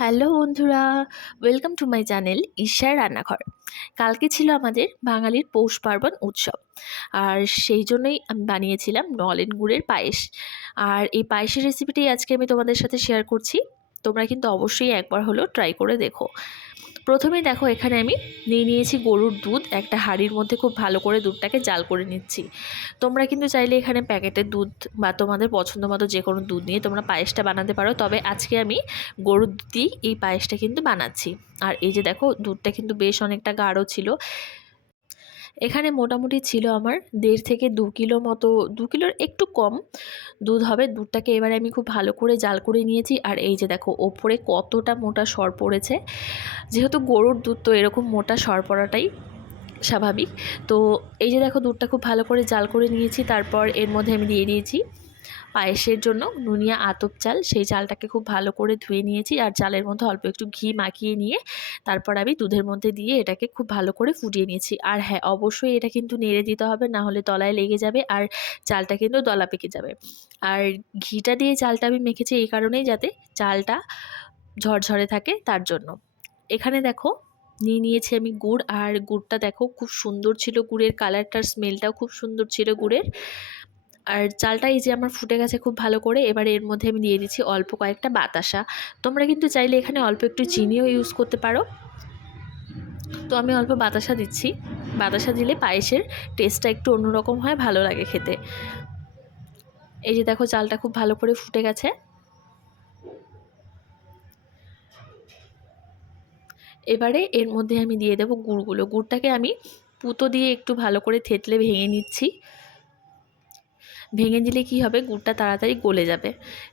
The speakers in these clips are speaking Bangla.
হ্যালো বন্ধুরা, ওয়েলকাম টু মাই চ্যানেল ঈশার রান্নাঘর। কালকে ছিল আমাদের বাঙালির পৌষ পার্বণ উৎসব, আর সেই জন্যই আমি বানিয়েছিলাম নলেন গুড়ের পায়েস। আর এই পায়েসের রেসিপিটাই আজকে আমি তোমাদের সাথে শেয়ার করছি। তোমরা কিন্তু অবশ্যই একবার হলেও ট্রাই করে দেখো। প্রথমেই দেখো, এখানে আমি নিয়েছি গরুর দুধ। একটা হাঁড়ির মধ্যে খুব ভালো করে দুধটাকে জাল করে নিচ্ছি। তোমরা কিন্তু চাইলে এখানে প্যাকেটের দুধ বা তোমাদের পছন্দ মতো যে কোনো দুধ নিয়ে তোমরা পায়েসটা বানাতে পারো, তবে আজকে আমি গরুর দুধ দিয়েই এই পায়েসটা কিন্তু বানাচ্ছি। আর এই যে দেখো, দুধটা কিন্তু বেশ অনেকটা গাঢ় ছিল। এখানে মোটামুটি ছিল আমার 1.5 থেকে 2 কিলো মতো, 2 কিলোর একটু কম দুধ হবে। দুধটাকে এবারে আমি খুব ভালো করে জাল করে নিয়েছি। আর এই যে দেখো, ওপরে কতটা মোটা সর পড়েছে। যেহেতু গরুর দুধ, তো এরকম মোটা সর পড়াটাই স্বাভাবিক। তো এই যে দেখো, দুধটা খুব ভালো করে জাল করে নিয়েছি। তারপর এর মধ্যে আমি দিয়ে দিয়েছি পায়েসের জন্য নুনিয়া আতপ চাল। সেই চালটাকে খুব ভালো করে ধুয়ে নিয়েছি, আর চালের মধ্যে অল্প একটু ঘি মাখিয়ে নিয়ে তারপর আমি দুধের মধ্যে দিয়ে এটাকে খুব ভালো করে ফুটিয়ে নিয়েছি। আর হ্যাঁ, অবশ্যই এটা কিন্তু নেড়ে দিতে হবে, না হলে তলায় লেগে যাবে আর চালটা কিন্তু দলা পেকে যাবে। আর ঘিটা দিয়ে চালটা আমি মেখেছি এই কারণেই, যাতে চালটা ঝরঝরে থাকে তার জন্য। এখানে দেখো নিয়েছি আমি গুড়, আর গুড়টা দেখো খুব সুন্দর ছিল। গুড়ের কালারটার স্মেলটাও খুব সুন্দর ছিল গুড়ের। আর চালটা এই যে আমার ফুটে গেছে খুব ভালো করে। এবার এর মধ্যে আমি দিয়ে দিচ্ছি অল্প কয়েকটা বাতাসা। তোমরা কিন্তু চাইলে এখানে অল্প একটু চিনিও ইউজ করতে পারো। তো আমি অল্প বাতাসা দিচ্ছি। বাতাসা দিলে পায়েসের টেস্টটা একটু অন্যরকম হয়, ভালো লাগে খেতে। এই যে দেখো, চালটা খুব ভালো করে ফুটে গেছে। এবারে এর মধ্যে আমি দিয়ে দেবো গুড়গুলো। গুড়টাকে আমি পুতো দিয়ে একটু ভালো করে থেতলে ভেঙে নিচ্ছি। ভেঙে দিলে কি হবে, গুড়টা তাড়াতাড়ি গলে যাবে।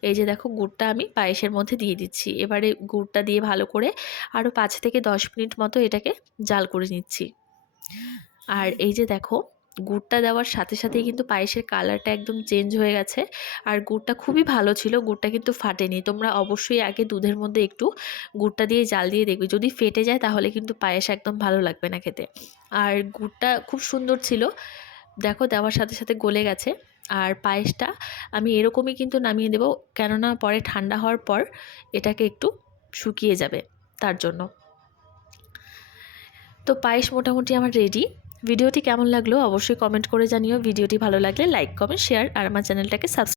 এই যে দেখো, গুড়টা আমি পায়েসের মধ্যে দিয়ে দিচ্ছি। এবারে গুড়টা দিয়ে ভালো করে আরও 5 থেকে 10 মিনিট মতো এটাকে জাল করে নিচ্ছি। আর এই যে দেখো, গুড়টা দেওয়ার সাথে সাথেই কিন্তু পায়েসের কালারটা একদম চেঞ্জ হয়ে গেছে। আর গুড়টা খুবই ভালো ছিল, গুড়টা কিন্তু ফাটেনি। তোমরা অবশ্যই আগে দুধের মধ্যে একটু গুড়টা দিয়ে জাল দিয়ে দেখবে, যদি ফেটে যায় তাহলে কিন্তু পায়েস একদম ভালো লাগবে না খেতে। আর গুড়টা খুব সুন্দর ছিল, দেখো দেওয়ার সাথে সাথে গলে গেছে। আর পায়েসটা আমি এরকমই কিন্তু নামিয়ে দেবো, কেননা পরে ঠান্ডা হওয়ার পর এটাকে একটু শুকিয়ে যাবে তার জন্য। তো পায়েস মোটামুটি আমার রেডি। ভিডিওটি কেমন লাগলো অবশ্যই কমেন্ট করে জানিও। ভিডিওটি ভালো লাগলে লাইক, কমেন্ট, শেয়ার, আর আমার চ্যানেলটাকে সাবস্ক্রাইব